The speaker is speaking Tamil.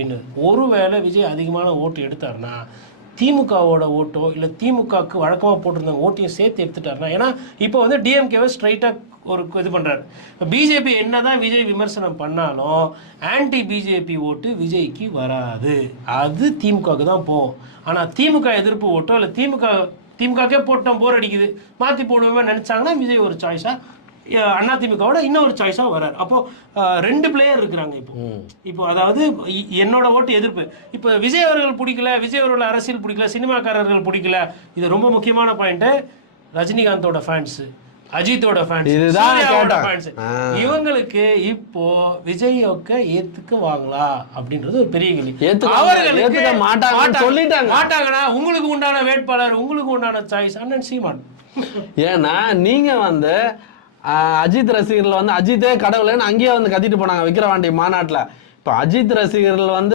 அப்படின்னு. ஒருவேளை விஜய் அதிகமான ஓட்டு எடுத்தாருன்னா திமுகவோட ஓட்டோ இல்லை திமுகவுக்கு வழக்கமாக போட்டிருந்த ஓட்டையும் சேர்த்து எடுத்துட்டாருன்னா, ஏன்னா இப்போ வந்து டிஎம்கேவை ஸ்ட்ரைட்டாக ஒரு இது பண்ணுறாரு. இப்போ பிஜேபி என்னதான் விஜய் விமர்சனம் பண்ணாலும் ஆன்டி பிஜேபி ஓட்டு விஜய்க்கு வராது, அது திமுகவுக்கு தான் போகும். ஆனால் திமுக எதிர்ப்பு ஓட்டோ இல்லை திமுகக்கே போட்டோம் போர் அடிக்குது மாற்றி போடுவோமே நினச்சாங்கன்னா விஜய் ஒரு சாய்ஸாக, அதிமுகவோட இன்னொரு சாய்ஸாக வர்றாரு. அப்போது 2 பிளேயர் இருக்கிறாங்க இப்போ அதாவது என்னோட ஓட்டு எதிர்ப்பு. இப்போ விஜய் அவர்கள் பிடிக்கல, விஜய் அவர்கள் அரசியல் பிடிக்கல, சினிமாக்காரர்கள் பிடிக்கல. இது ரொம்ப முக்கியமான பாயிண்ட்டு. ரஜினிகாந்தோட ஃபேன்ஸு, அஜித்தோட ஃபேன்ஸ், இவங்களுக்கு இப்போ விஜய்க்கு ஏத்துக்குவாங்களா அப்படின்றது ஒரு பெரிய கேள்வி. அவர்களுக்கு மாட்டாங்கன்னா உங்களுக்கு உண்டான வேட்பாளர், உங்களுக்கு உண்டான சாய்ஸ் அண்ணன் சீமான். ஏன்னா நீங்க வந்து அஜித் ரசிகர்கள் வந்து அஜித்தே கடவுள்னு அங்கேயே வந்து கத்திட்டு போனாங்க விக்கிரவாண்டி மாநாட்டில். இப்போ அஜித் ரசிகர்கள் வந்து